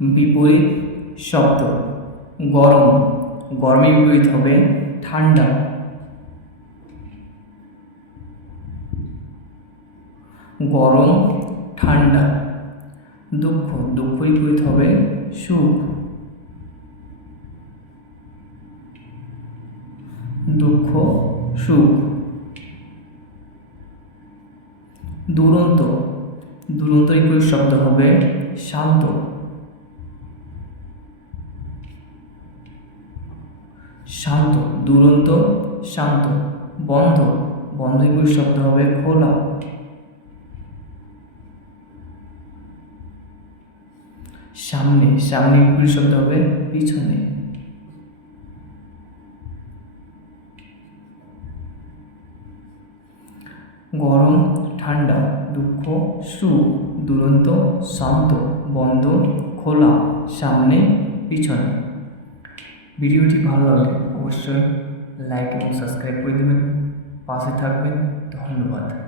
বিপরীত শব্দ। গরম, গরমের বিপরীত হবে ঠান্ডা। গরম ঠান্ডা। দুঃখ, দুঃখের বিপরীত হবে সুখ। দুঃখ সুখ। দুরন্ত, দুরন্তের বিপরীত শব্দ হবে শান্ত। শান্ত, দুরন্ত শান্ত। বন্ধ, বন্ধ বিপরীত শব্দ হবে খোলা। সামনে, সামনে বিপরীত শব্দ হবে পিছনে। গরম ঠান্ডা, দুঃখ সুখ, দুরন্ত শান্ত, বন্ধ খোলা, সামনে পিছনে। ভিডিওটি ভালো লাগলে অবশ্যই লাইক এবং সাবস্ক্রাইব করে দেবেন, পাশে থাকবেন। ধন্যবাদ।